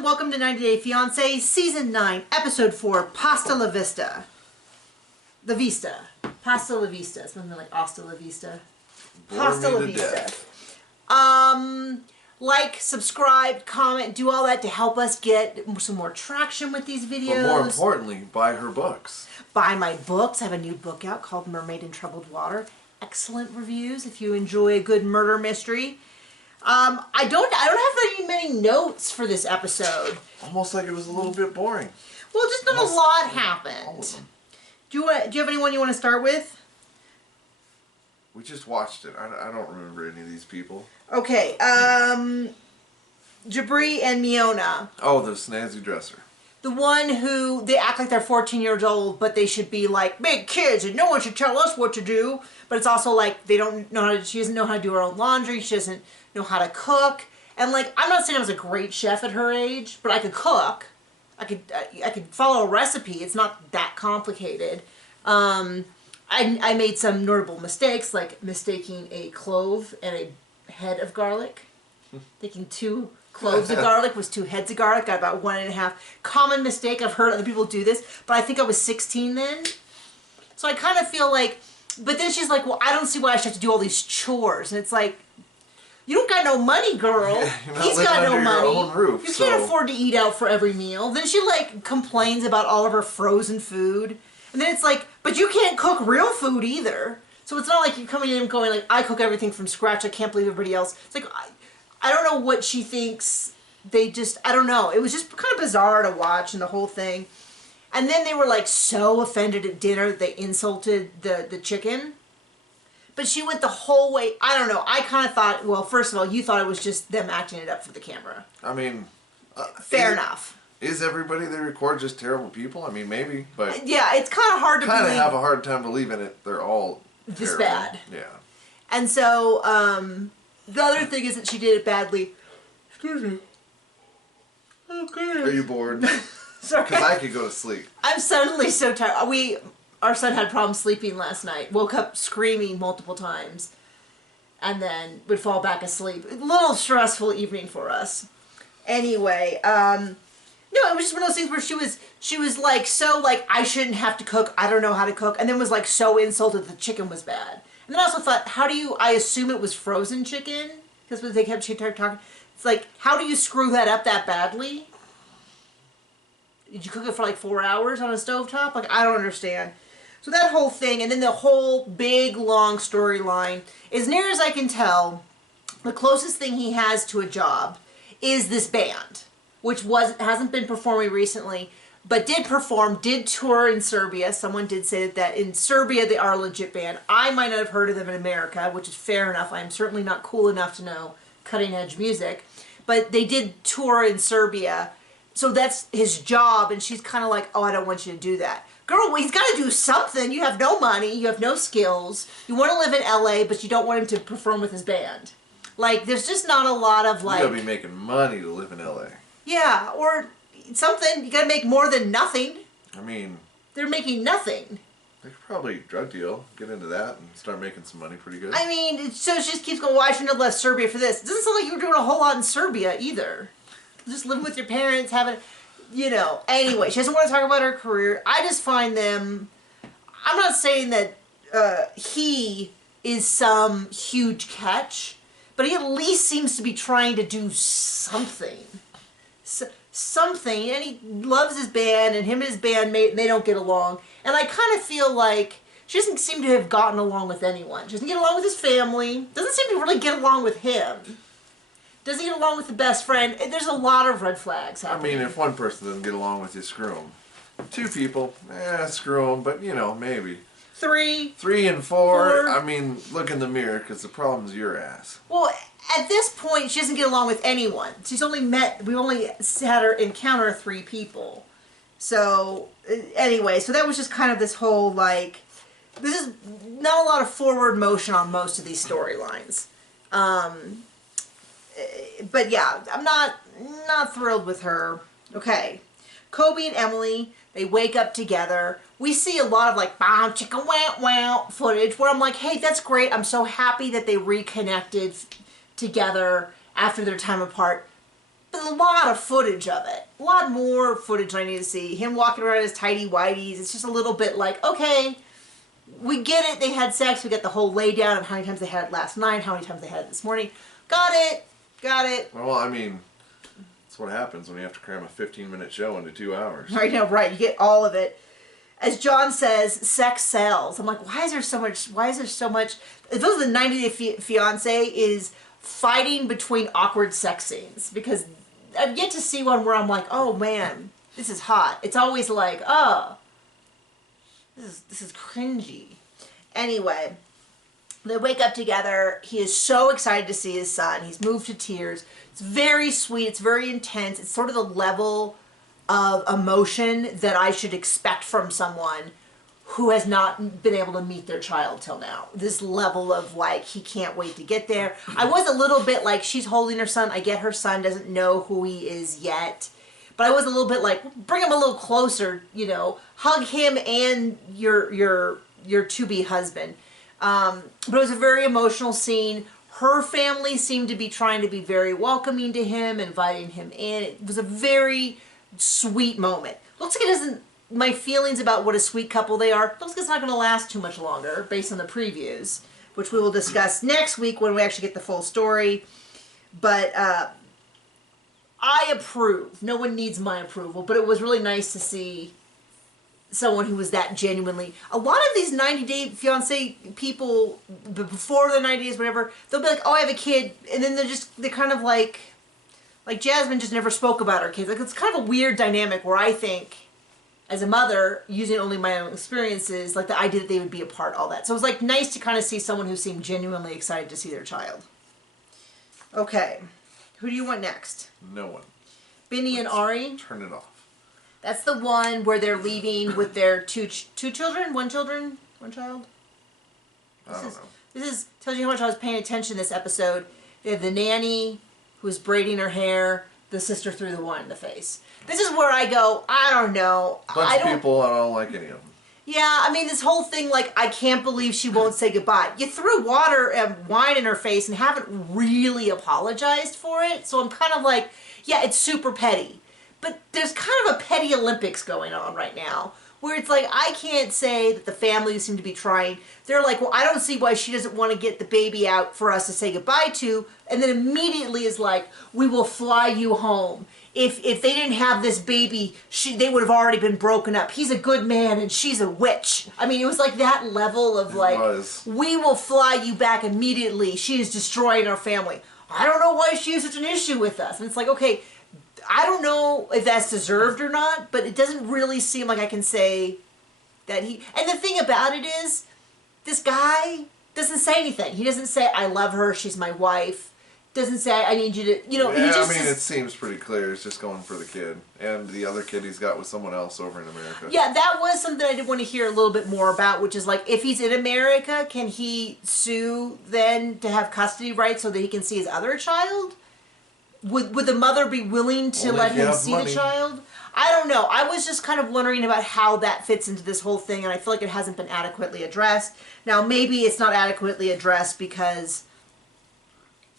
everyone, welcome to 90 Day Fiancé, Season 9, Episode 4, Pasta La Vista. The Vista. Pasta La Vista. Something like Hasta La Vista. Pasta La Vista. Like, subscribe, comment, do all that to help us get some more traction with these videos. But more importantly, buy her books. Buy my books. I have a new book out called Mermaid in Troubled Water. Excellent reviews if you enjoy a good murder mystery. I don't have many notes for this episode. Almost like it was a little bit boring. Well, just not a lot happened. Do you have anyone you want to start with? We just watched it. I don't remember any of these people. Okay, Jabri and Miona. Oh, the snazzy dresser. The one who, they act like they're 14 years old, but they should be like big kids and no one should tell us what to do. But it's also like they don't know how to, she doesn't know how to do her own laundry. She doesn't know how to cook. And like, I'm not saying I was a great chef at her age, but I could cook. I could follow a recipe. It's not that complicated. I made some notable mistakes, like mistaking a clove and a head of garlic. Thinking 2 cloves of garlic was 2 heads of garlic. Got about 1.5. Common mistake. I've heard other people do this, but I think I was 16 then. So I kind of feel like, but then she's like, well, I don't see why I should have to do all these chores. And it's like, you don't got no money, girl. Yeah, he's got no money. Your own roof, you can't afford to eat out for every meal. Then she like complains about all of her frozen food. And then it's like, but you can't cook real food either. So it's not like you're coming in and going like, I cook everything from scratch. I can't believe everybody else. It's like, I don't know what she thinks. They just, I don't know. It was just kind of bizarre to watch and the whole thing. And then they were like so offended at dinner that they insulted the chicken. But she went the whole way. I don't know. I kind of thought, well, first of all, you thought it was just them acting it up for the camera. I mean, fair enough. Is everybody they record just terrible people? I mean, maybe, but yeah, it's kind of hard to believe. Kind of have a hard time believing it. They're all this terrible. Bad. Yeah. And so the other thing is that she did it badly. Excuse me. Okay. Are you bored? Sorry. Because I could go to sleep. I'm suddenly so tired. Our son had problems sleeping last night. Woke up screaming multiple times. And then would fall back asleep. A little stressful evening for us. Anyway, no, it was just one of those things where she was like, so like, I shouldn't have to cook. I don't know how to cook. And then was like so insulted the chicken was bad. And then I also thought, I assume it was frozen chicken? Because when they kept talking, it's like, how do you screw that up that badly? Did you cook it for like 4 hours on a stovetop? Like, I don't understand. So that whole thing, and then the whole big, long storyline, as near as I can tell, the closest thing he has to a job is this band, which hasn't been performing recently, but did tour in Serbia. Someone did say that in Serbia they are a legit band. I might not have heard of them in America, which is fair enough. I am certainly not cool enough to know cutting-edge music. But they did tour in Serbia, so that's his job, and she's kind of like, oh, I don't want you to do that. Girl, well, he's got to do something. You have no money. You have no skills. You want to live in LA, but you don't want him to perform with his band. Like, there's just not a lot of, like... You got to be making money to live in LA. Yeah, or something. You got to make more than nothing. I mean... They're making nothing. They could probably drug deal, get into that, and start making some money pretty good. I mean, so she just keeps going, well, I shouldn't have left Serbia for this. It doesn't sound like you were doing a whole lot in Serbia, either. Just living with your parents, having... You know, anyway, she doesn't want to talk about her career. I just find them... I'm not saying that he is some huge catch, but he at least seems to be trying to do something. Something, and he loves his band, and him and his bandmate, and they don't get along. And I kind of feel like she doesn't seem to have gotten along with anyone. She doesn't get along with his family. Doesn't seem to really get along with him. Doesn't get along with the best friend. There's a lot of red flags happening. I mean, if one person doesn't get along with you, screw them. 2 people, screw them, but, you know, maybe. 3. 3 and 4, I mean, look in the mirror, because the problem's your ass. Well, at this point, she doesn't get along with anyone. We only had her encounter 3 people. So, anyway, so that was just kind of this whole, like, this is not a lot of forward motion on most of these storylines. But yeah, I'm not thrilled with her. Okay, Kobe and Emily, they wake up together. We see a lot of like "bow chicka wow wow" footage where I'm like, hey, that's great. I'm so happy that they reconnected together after their time apart. But a lot of footage of it. A lot more footage I need to see. Him walking around in his tidy whities. It's just a little bit like, okay, we get it. They had sex. We get the whole lay down of how many times they had it last night, how many times they had it this morning. Got it. Got it. Well, I mean, that's what happens when you have to cram a 15-minute show into 2 hours. I know, right. You get all of it. As John says, sex sells. I'm like, why is there so much? If those are the 90 Day Fiance is fighting between awkward sex scenes, because I've yet to see one where I'm like, oh man, this is hot. It's always like, oh, this is cringy. Anyway, they wake up together. He is so excited to see his son. He's moved to tears. It's very sweet. It's very intense. It's sort of the level of emotion that I should expect from someone who has not been able to meet their child till now. This level of like, he can't wait to get there. I was a little bit like, she's holding her son. I get her son doesn't know who he is yet. But I was a little bit like, bring him a little closer, you know, hug him and your to-be husband. But it was a very emotional scene. Her family seemed to be trying to be very welcoming to him, inviting him in. It was a very sweet moment. Looks like it doesn't, my feelings about what a sweet couple they are, looks like it's not going to last too much longer based on the previews, which we will discuss next week when we actually get the full story. But I approve. No one needs my approval, but it was really nice to see someone who was that genuinely. A lot of these 90 Day Fiance people, before the 90 days, whatever, they'll be like, oh, I have a kid, and then they're kind of like Jasmine just never spoke about her kids. Like, it's kind of a weird dynamic where I think, as a mother, using only my own experiences, like the idea that they would be apart, all that. So it was like nice to kind of see someone who seemed genuinely excited to see their child. Okay. Who do you want next? No one. Binny and Ari? Turn it off. That's the one where they're leaving with their two children? One child? I don't know. This tells you how much I was paying attention this episode. They have the nanny who's braiding her hair. The sister threw the wine in the face. This is where I go, I don't know. Bunch of people, I don't like any of them. Yeah, I mean, this whole thing, like, I can't believe she won't say goodbye. You threw water and wine in her face and haven't really apologized for it. So I'm kind of like, yeah, it's super petty. But there's kind of a petty Olympics going on right now, where it's like, I can't say that the family seem to be trying. They're like, well, I don't see why she doesn't want to get the baby out for us to say goodbye to. And then immediately is like, we will fly you home. If they didn't have this baby, they would have already been broken up. He's a good man and she's a witch. I mean, it was like that level of like, we will fly you back immediately. She is destroying our family. I don't know why she has such an issue with us. And it's like, okay, I don't know if that's deserved or not, but it doesn't really seem like I can say that he... And the thing about it is, this guy doesn't say anything. He doesn't say, I love her, she's my wife. Doesn't say, I need you to... You know, yeah, he just... I mean, it seems pretty clear. He's just going for the kid. And the other kid he's got with someone else over in America. Yeah, that was something I did want to hear a little bit more about, which is like, if he's in America, can he sue then to have custody rights so that he can see his other child? Would the mother be willing to let him see the child? I don't know. I was just kind of wondering about how that fits into this whole thing, and I feel like it hasn't been adequately addressed. Now, maybe it's not adequately addressed because,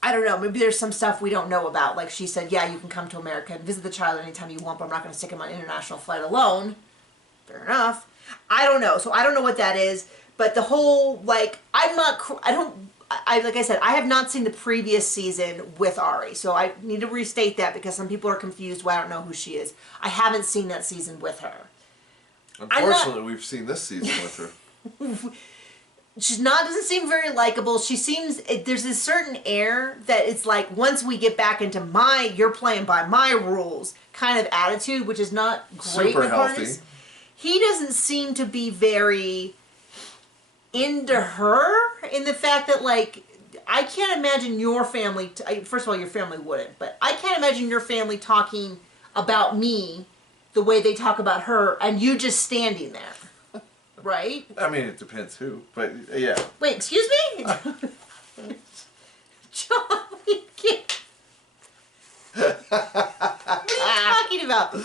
I don't know, maybe there's some stuff we don't know about. Like she said, yeah, you can come to America and visit the child anytime you want, but I'm not going to stick him on an international flight alone. Fair enough. I don't know. So I don't know what that is, but the whole, like, like I said, I have not seen the previous season with Ari, so I need to restate that because some people are confused why I don't know who she is. I haven't seen that season with her. Unfortunately, we've seen this season with her. She's not, doesn't seem very likable. She seems, there's this certain air that it's like, once we get back into you're playing by my rules kind of attitude, which is not great. Super healthy. He doesn't seem to be very into her in the fact that, like, I can't imagine your family, first of all, your family wouldn't, but I can't imagine your family talking about me the way they talk about her and you just standing there. Right? I mean, it depends who, but yeah. Wait, excuse me? John, what are you talking about?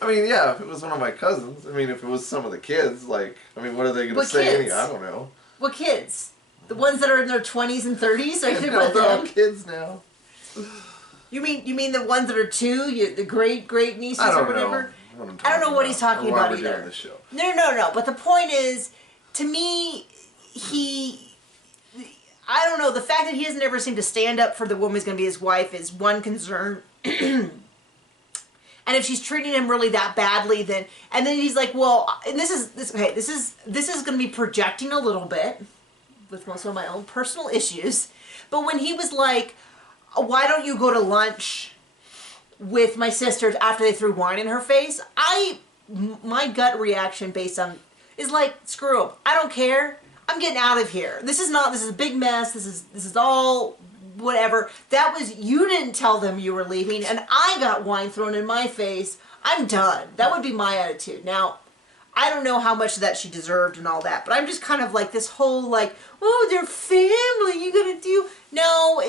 I mean, yeah, if it was one of my cousins, I mean, if it was some of the kids, like, I mean, what are they going to say? Kids? I don't know. What kids? The ones that are in their 20s and 30s? Are you they're all kids now. You mean the ones that are two, the great nieces or whatever? I don't know what he's talking about either. Doing this show. No. But the point is, to me, I don't know. The fact that he doesn't ever seem to stand up for the woman who's going to be his wife is one concern. And if she's treating him really that badly, then he's like, well, and this is going to be projecting a little bit with most of my own personal issues. But when he was like, why don't you go to lunch with my sisters after they threw wine in her face? My gut reaction based on is like, screw him. I don't care. I'm getting out of here. This is a big mess. This is all whatever. You didn't tell them you were leaving, and I got wine thrown in my face. I'm done. That would be my attitude. Now, I don't know how much of that she deserved and all that, but I'm just kind of like this whole like, oh, they're family. You gotta do. No,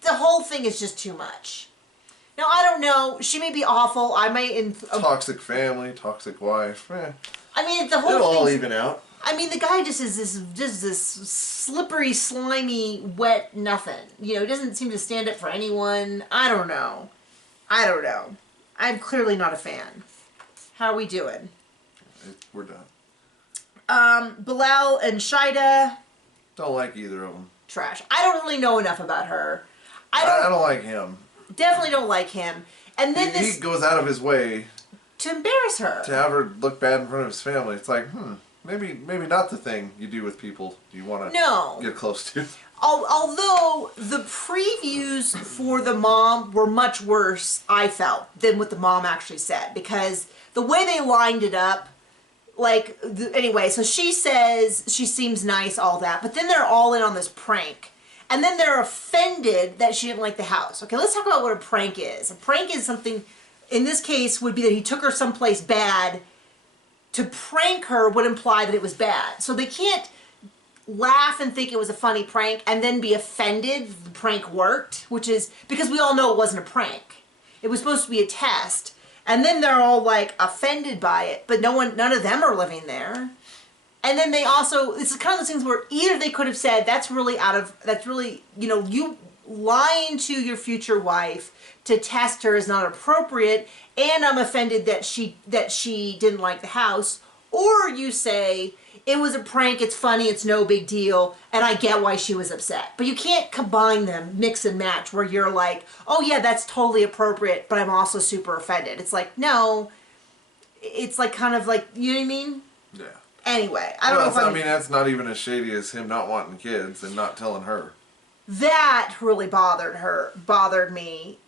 the whole thing is just too much. Now, I don't know. She may be awful. I may toxic family, toxic wife. I mean, the whole it'll all even out. I mean, the guy just is this slippery, slimy, wet nothing. He doesn't seem to stand up for anyone. I don't know. I'm clearly not a fan. How are we doing? We're done. Belle and Scheida. Don't like either of them. Trash. I don't really know enough about her. I don't like him. Definitely don't like him. And then he goes out of his way to embarrass her. To have her look bad in front of his family. It's like, maybe not the thing you do with people you want to get close to. Although the previews for the mom were much worse, I felt, than what the mom actually said. Because the way they lined it up, anyway, so she says she seems nice, all that. But then they're all in on this prank. And then they're offended that she didn't like the house. Okay, let's talk about what a prank is. A prank is something, in this case, would be that he took her someplace bad. To prank her would imply that it was bad. So they can't laugh and think it was a funny prank and then be offended the prank worked, which is because we all know it wasn't a prank. It was supposed to be a test. And then they're all like offended by it, but none of them are living there. And then they also, this is kind of those things where either they could have said, that's really, you lying to your future wife to test her is not appropriate, and I'm offended that she didn't like the house. Or you say, it was a prank, it's funny, it's no big deal, and I get why she was upset. But you can't combine them, mix and match, where you're like, oh yeah, that's totally appropriate, but I'm also super offended. It's like, no, it's like kind of like, you know what I mean? Yeah. Anyway, I don't know if that's not even as shady as him not wanting kids and not telling her. That really bothered me.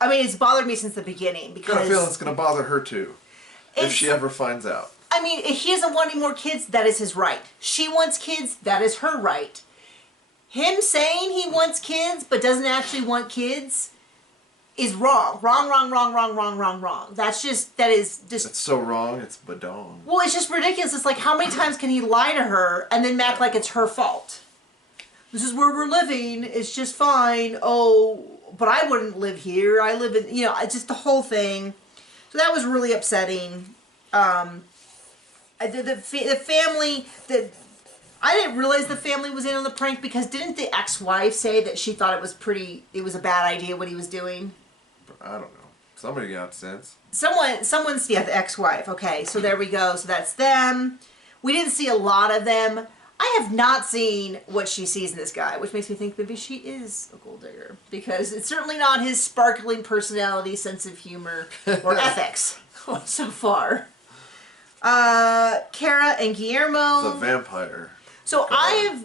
I mean, it's bothered me since the beginning because I feel it's going to bother her too, if she ever finds out. I mean, if he doesn't want any more kids, that is his right. She wants kids, that is her right. Him saying he wants kids but doesn't actually want kids is wrong. Wrong. That is just... It's so wrong, it's badong. Well, it's just ridiculous. It's like, how many times can he lie to her and then act like it's her fault? This is where we're living, it's just fine. Oh, but I wouldn't live here. I live in, it's just the whole thing. So that was really upsetting. The family, I didn't realize the family was in on the prank because didn't the ex-wife say that she thought it was a bad idea what he was doing? I don't know. Somebody got sense. Someone's, the ex-wife. Okay, so there we go. So that's them. We didn't see a lot of them. I have not seen what she sees in this guy, which makes me think maybe she is a gold digger. Because it's certainly not his sparkling personality, sense of humor, or ethics so far. Kara and Guillermo. The vampire. So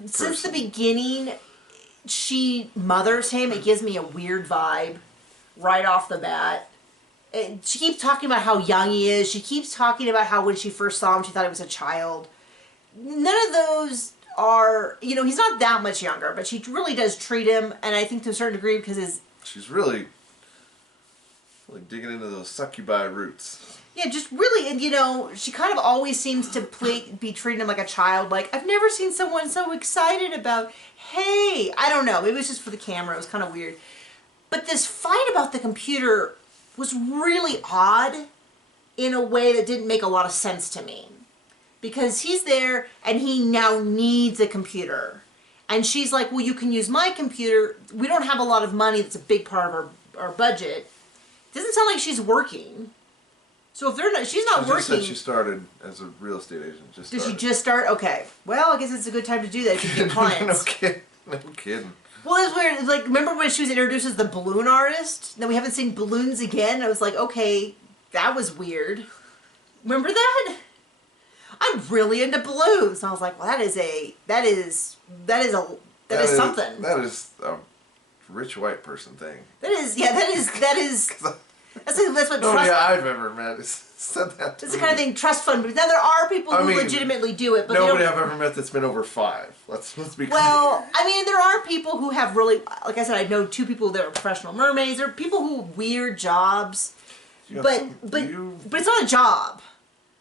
since the beginning, she mothers him. It gives me a weird vibe right off the bat. She keeps talking about how young he is. She keeps talking about how when she first saw him, she thought he was a child. None of those are, he's not that much younger, but she really does treat him, and I think to a certain degree because she's really digging into those succubi roots. Yeah, just really, and she kind of always seems to be treating him like a child. Like, I've never seen someone so excited about, hey, I don't know, maybe it was just for the camera, it was kind of weird. But this fight about the computer was really odd in a way that didn't make a lot of sense to me. Because he's there and he now needs a computer. And she's like, well, you can use my computer. We don't have a lot of money. That's a big part of our budget. It doesn't sound like she's working. So if they're not, she's not working. She just said she started as a real estate agent. Did she just start? Okay. Well, I guess it's a good time to do that. You get clients. No kidding. Well, it's weird. It's like, remember when she was introduced as the balloon artist? Then we haven't seen balloons again. I was like, okay, that was weird. Remember that? I'm really into balloons. And I was like, well, that is something. That is a rich white person thing. That is. That's what nobody I've ever met said that to It's me. the kind of thing trust fund. Now there are people who legitimately do it, but nobody I've ever met that's been over 5. Let's be clear. Well, I mean, there are people who have really, like I said, I know 2 people that are professional mermaids. There are people who have weird jobs, but it's not a job.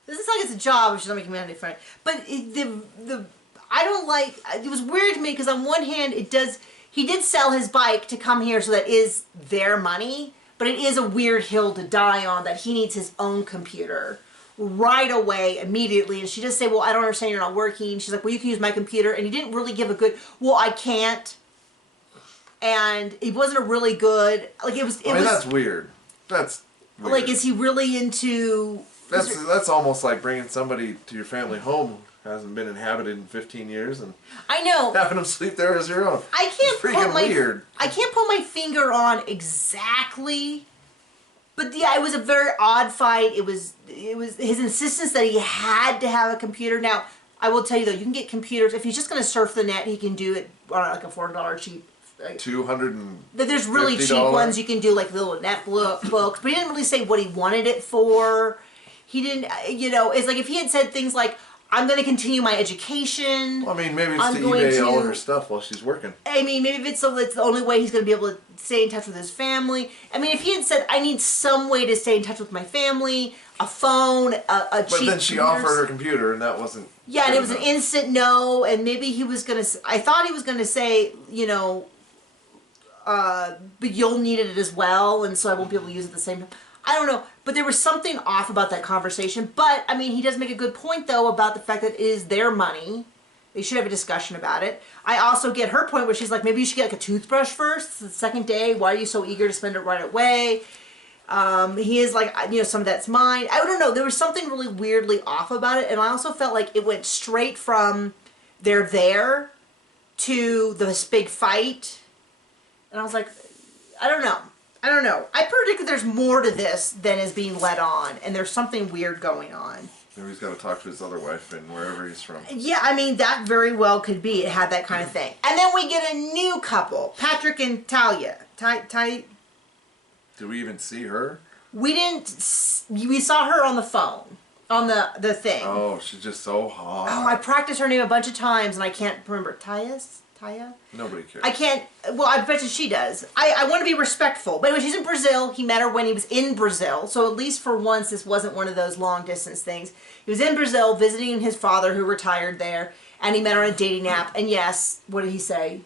It doesn't sound like it's a job, which is not making me any fun. But I don't like. It was weird to me because on one hand, he did sell his bike to come here, so that is their money. But it is a weird hill to die on that he needs his own computer right away, immediately. And she just say, well, I don't understand, you're not working. She's like, well, you can use my computer. And he didn't really give a good, well, I can't. And it wasn't a really good, like it was. That's weird. That's weird. Like, is he really into... That's almost like bringing somebody to your family home who hasn't been inhabited in 15 years and I know having them sleep there as your own. I can't weird. I can't put my finger on exactly, but yeah, it was a very odd fight. It was his insistence that he had to have a computer. Now, I will tell you though, you can get computers if he's just going to surf the net. He can do it on like a $400 cheap. There's really cheap ones you can do, like little net books, but he didn't really say what he wanted it for. He didn't, it's like if he had said things like, I'm going to continue my education. Well, I mean, maybe it's to eBay all of her stuff while she's working. I mean, maybe it's so that's the only way he's going to be able to stay in touch with his family. I mean, if he had said, I need some way to stay in touch with my family, a phone, a cheap... But then she offered her computer and that wasn't... Yeah, and it was an instant no, and maybe he was going to... I thought he was going to say, but you'll need it as well, and so I won't be able to use it at the same time. I don't know, but there was something off about that conversation. But, I mean, he does make a good point, though, about the fact that it is their money. They should have a discussion about it. I also get her point where she's like, maybe you should get like a toothbrush first. It's the second day. Why are you so eager to spend it right away? He is like, some of that's mine. I don't know. There was something really weirdly off about it. And I also felt like it went straight from they're there to this big fight. And I was like, I don't know. I predict that there's more to this than is being let on, and there's something weird going on. Maybe he's got to talk to his other wife and wherever he's from. Yeah, I mean, that very well could be. It had that kind of thing. And then we get a new couple, Patrick and Taya. Did we even see her? We didn't. We saw her on the phone, on the thing. Oh, she's just so hot. Oh, I practiced her name a bunch of times, and I can't remember. Taya? Nobody cares. I can't, well, I bet you she does. I want to be respectful. But anyway, she's in Brazil. He met her when he was in Brazil. So at least for once, this wasn't one of those long distance things. He was in Brazil visiting his father who retired there. And he met her on a dating app. And yes, what did he say?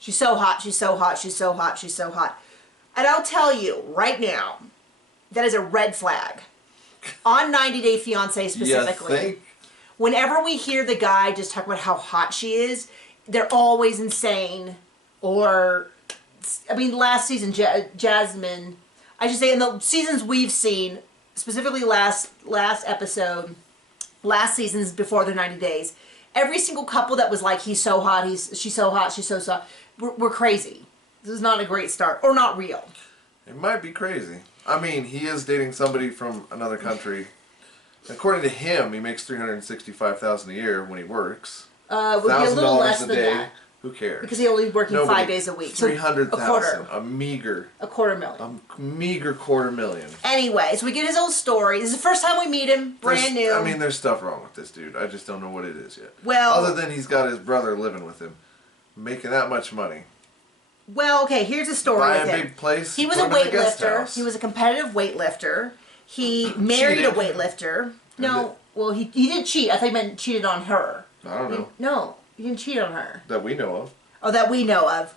She's so hot, she's so hot, she's so hot, she's so hot. And I'll tell you right now, that is a red flag. On 90 Day Fiancé specifically. You think? Whenever we hear the guy just talk about how hot she is, they're always insane. Or, I mean, last season, Jasmine, I should say in the seasons we've seen, specifically last episode, last seasons before the 90 days, every single couple that was like, he's so hot, she's so hot, she's so soft, we're crazy. This is not a great start, or not real. It might be crazy. I mean, he is dating somebody from another country. According to him, he makes $365,000 a year when he works. Would be a little less than that. Who cares? Because he's only working 5 days a week. $300,000. A meager $250,000. A meager $250,000. Anyway, so we get his old story. This is the first time we meet him. Brand new. I mean, there's stuff wrong with this dude. I just don't know what it is yet. Well, other than he's got his brother living with him, making that much money. Well, okay, here's the story Buy with a him. big place. He was a weightlifter. He was a competitive weightlifter. He married a weightlifter. No, well, he did cheat. I thought he meant cheated on her. I don't know. No, he didn't cheat on her. That we know of. Oh, that we know of.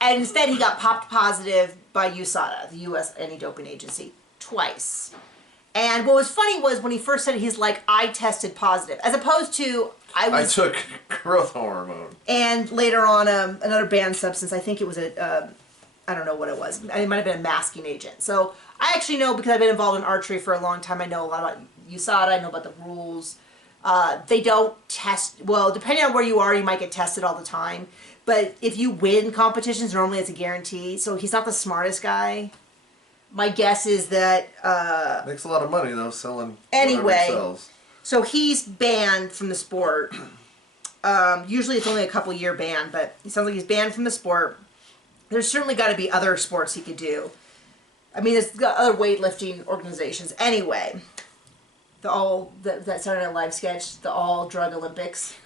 And instead he got popped positive by USADA, the U.S. Anti-Doping Agency, twice. And what was funny was when he first said it, he's like, I tested positive. As opposed to, I took growth hormone. And later on, another banned substance, I think it was I don't know what it was. It might have been a masking agent. So I actually know, because I've been involved in archery for a long time, I know a lot about USADA, I know about the rules. They don't test, well, depending on where you are, you might get tested all the time. But if you win competitions, normally it's a guarantee. So he's not the smartest guy. My guess is that... makes a lot of money, though, selling anyway, whatever he sells. So he's banned from the sport. Usually it's only a couple year ban, but it sounds like he's banned from the sport. There's certainly got to be other sports he could do. I mean, there's got other weightlifting organizations. Anyway, that Saturday Night Live sketch, the All Drug Olympics.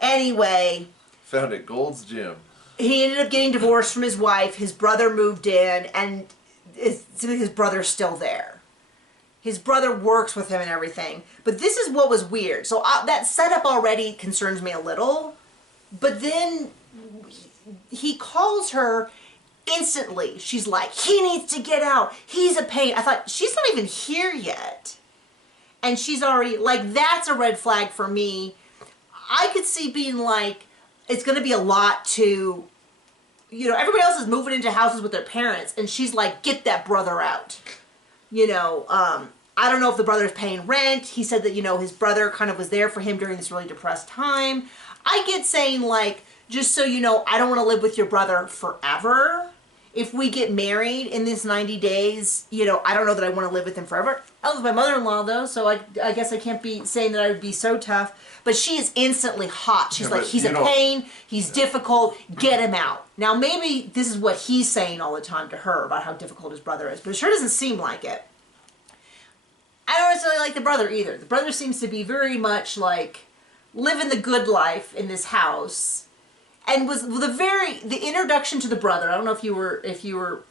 Anyway. Found at Gold's Gym. He ended up getting divorced from his wife. His brother moved in, and his brother's still there. His brother works with him and everything. But this is what was weird. So that setup already concerns me a little. But then he calls her instantly. She's like, he needs to get out. He's a pain. I thought, she's not even here yet. And she's already, like, that's a red flag for me. I could see being like, it's going to be a lot to, you know, everybody else is moving into houses with their parents, and she's like, get that brother out. You know, I don't know if the brother's paying rent. He said that, you know, his brother kind of was there for him during this really depressed time. I get saying, like, just so you know, I don't want to live with your brother forever. If we get married in this 90 days, you know, I don't know that I want to live with him forever. I live with my mother-in-law, though, so I guess I can't be saying that I would be so tough. But she is instantly hot. She's like, he's a pain, he's difficult, get him out. Now, maybe this is what he's saying all the time to her about how difficult his brother is, but it sure doesn't seem like it. I don't necessarily like the brother either. The brother seems to be very much like living the good life in this house. And was the introduction to the brother. I don't know if you were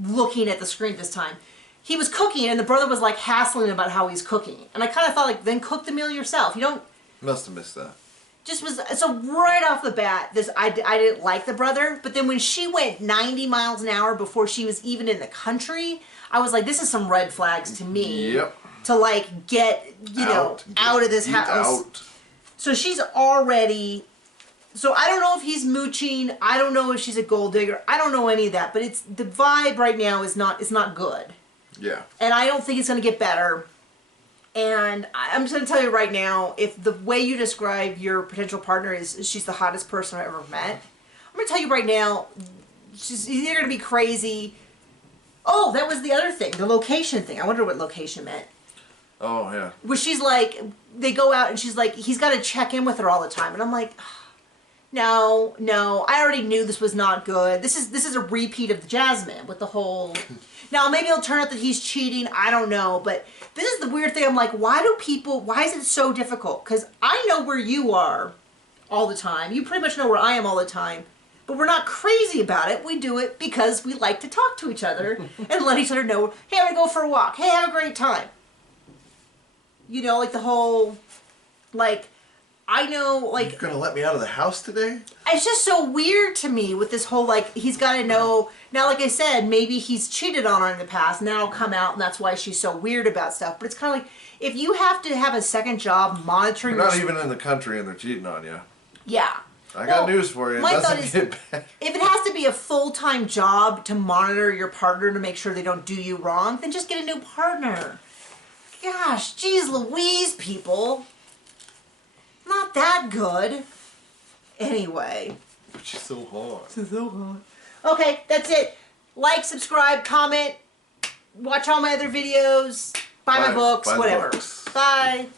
looking at the screen this time. He was cooking, and the brother was like hassling him about how he's cooking. And I kind of thought, like, then cook the meal yourself. You don't. Must have missed that. Just was so right off the bat. I didn't like the brother, but then when she went 90 miles an hour before she was even in the country, I was like, this is some red flags to me. Yep. To like get out of this house. Out. So she's already. So I don't know if he's mooching. I don't know if she's a gold digger. I don't know any of that. But it's the vibe right now is not good. Yeah. And I don't think it's going to get better. And I'm just going to tell you right now, if the way you describe your potential partner is she's the hottest person I've ever met, I'm going to tell you right now, she's either going to be crazy. Oh, that was the other thing, the location thing. I wonder what location meant. Oh, yeah. Where she's like, they go out and she's like, he's got to check in with her all the time. And I'm like, no, I already knew this was not good. This is a repeat of the Jasmine with the whole... Now, maybe it'll turn out that he's cheating. I don't know. But this is the weird thing. I'm like, why is it so difficult? Because I know where you are all the time. You pretty much know where I am all the time. But we're not crazy about it. We do it because we like to talk to each other and let each other know, hey, I'm going to go for a walk. Hey, have a great time. You know, like the whole, like... I know, like... You're going to let me out of the house today? It's just so weird to me with this whole, like, he's got to know... Now, like I said, maybe he's cheated on her in the past, and that'll come out, and that's why she's so weird about stuff. But it's kind of like, if you have to have a second job monitoring... You're not even in the country, and they're cheating on you. Yeah. I got news for you. It doesn't get better. If it has to be a full-time job to monitor your partner to make sure they don't do you wrong, then just get a new partner. Gosh, geez Louise, people... Not that good. Anyway. But she's so hot. She's so hot. Okay, that's it. Like, subscribe, comment, watch all my other videos, buy my books, whatever. Bye.